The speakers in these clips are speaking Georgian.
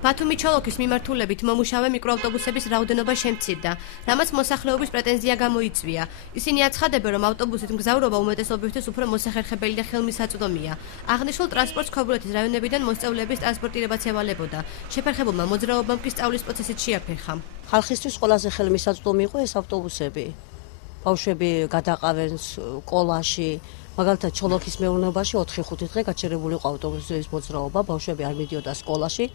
ბათუმი-ჩოლოქის მიმართულებით მომუშავე მიკროავტობუსების რაოდენობა შემცირდა, რამაც მოსახლეობის პრეტენზია გამოიწვია. ისინი აცხადებენ, რომ ავტობუსით მგზავრობა უმეტესობისთვის უფრო მოსახერხებელი და ხელმისაწვდომია. აღნიშნულ ტრანსპორტს ქობულეთის რაიონებიდან მოსწავლეების ტრანსპორტირებაც ევალებოდა. შეფერხებულმა მოძრაობამ კი სწავლის პროცესით შეაფერხა. ხალხისთვის ყველაზე ხელმისაწვდომი იყო ეს ავტობუსები. ბავშვები გადაყავენ სკოლაში, მაგალითად ჩოლოქის მეურნეობაში 4-5 დღე გაჩერებული იყო ავტობუსების მოძრაობა, ბავშვები არ მიდიოდა სკოლაში.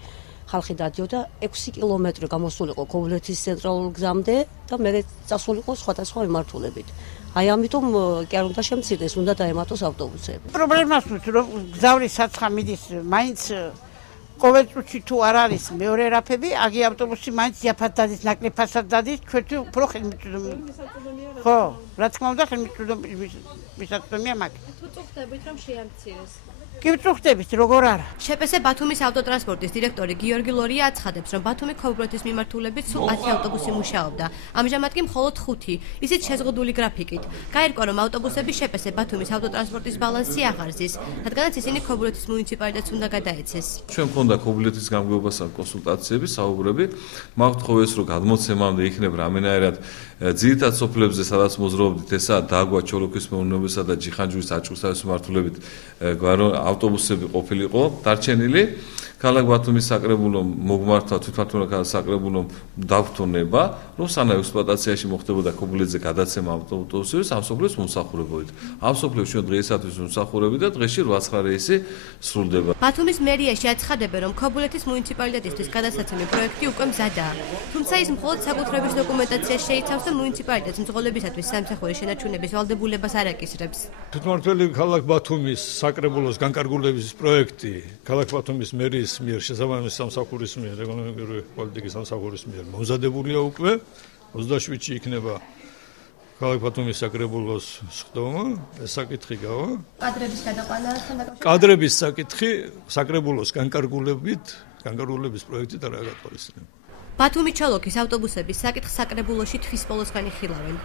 ხალხი დადიოდა 6 კილომეტრი გამოსულიყო ქობულეთის ცენტრალურ გზამდე და მე წასულიყო სხვადასხვა მიმართულებით. აი ამიტომ კი არ უნდა შემცირდეს, უნდა დაემატოს ავტობუსები. პრობლემას ვთქვი, რომ გზავრის საცხა მიდის, მაინც ყოველ წუთში თუ არ არის მეორე რაფები, აგი ავტობუსი მაინც იაფად დადის, ნაკლებ ფასად დადის, ჩვენი უფრო ხელმისაწვდომია. ხო, რა თქმა უნდა, ხელმისაწვდომია მაგ. თუ წუხდებით, რომ შეამცირეს. კი ვწუხდებით, როგორ არა. შეპესე ბათუმის ავტოტრანსპორტის დირექტორი გიორგი ლორია აცხადებს, რომ ბათუმი-ქობულეთის მიმართულებით სულ 10 ავტობუსი მუშაობდა. ამჟამად კი მხოლოდ 5, ისიც შეზღუდული გრაფიკით. გაირკვა, რომ ავტობუსები შეპესე ბათუმის ავტოტრანსპორტის ბალანსი აღარ ზის, რადგანაც ისინი ქობულეთის მუნიციპალიტეტს უნდა გადაეცეს. ჩვენ მქონდა ქობულეთის გამგეობასთან კონსულტაციები, საუბრები. მაღთხოვეს, რომ გადმოცემამდე იქნება რამენაერად ძირითად სოფლებზე, სადაც მოძრაობდით, ესაა დაგვა, ჩოლოქის მეურნეობისა და ჯიხანჯურის აჭყისთავის მიმართულებით ავტობუსები ყოფილიყო დარჩენილი. ქალაქ ბათუმის საკრებულო მოგმართა თვითმმართველობა საკრებულო დაგვთონება, რომ სანამ ექსპლუატაციაში მოხდებოდა ქობულეთზე გადაცემა ავტობუსების ამ სოფლებს მომსახურებოდით. ამ სოფლებს ჩვენ დღეისათვის მომსახურებით და დღეში 8-9 რეისი სრულდება. ბათუმის მერიაში აცხადებენ, რომ ქობულეთის მუნიციპალიტეტისთვის გადასაცემი პროექტი უკვე მზადაა. თუმცა ის მხოლოდ საკუთრების დოკუმენტაციას შეიცავს და მუნიციპალიტეტს მძღოლებისათვის სამსახურის შენარჩუნების ვალდებულებას არ აკისრებს. თვითმმართველი ქალაქ ბათუმის საკრებულოს განკარგულების პროექტი ქალაქ ბათუმის მერის მიერ შესაბამისი სამსახურის მიერ ეკონომიკური პოლიტიკის სამსახურის მიერ მომზადებულია უკვე 27-ში იქნება ქალაქ ბათუმის საკრებულოს სხდომა, ეს საკითხი გავა. კადრების გადაყვანასთან დაკავშირებით. კადრების საკითხი საკრებულოს განკარგულების პროექტით არ გათვალისწინებულა. ბათუმი-ჩოლოქის ავტობუსების საკითხს საკრებულოში თვის ბოლოსგან იხილავენ.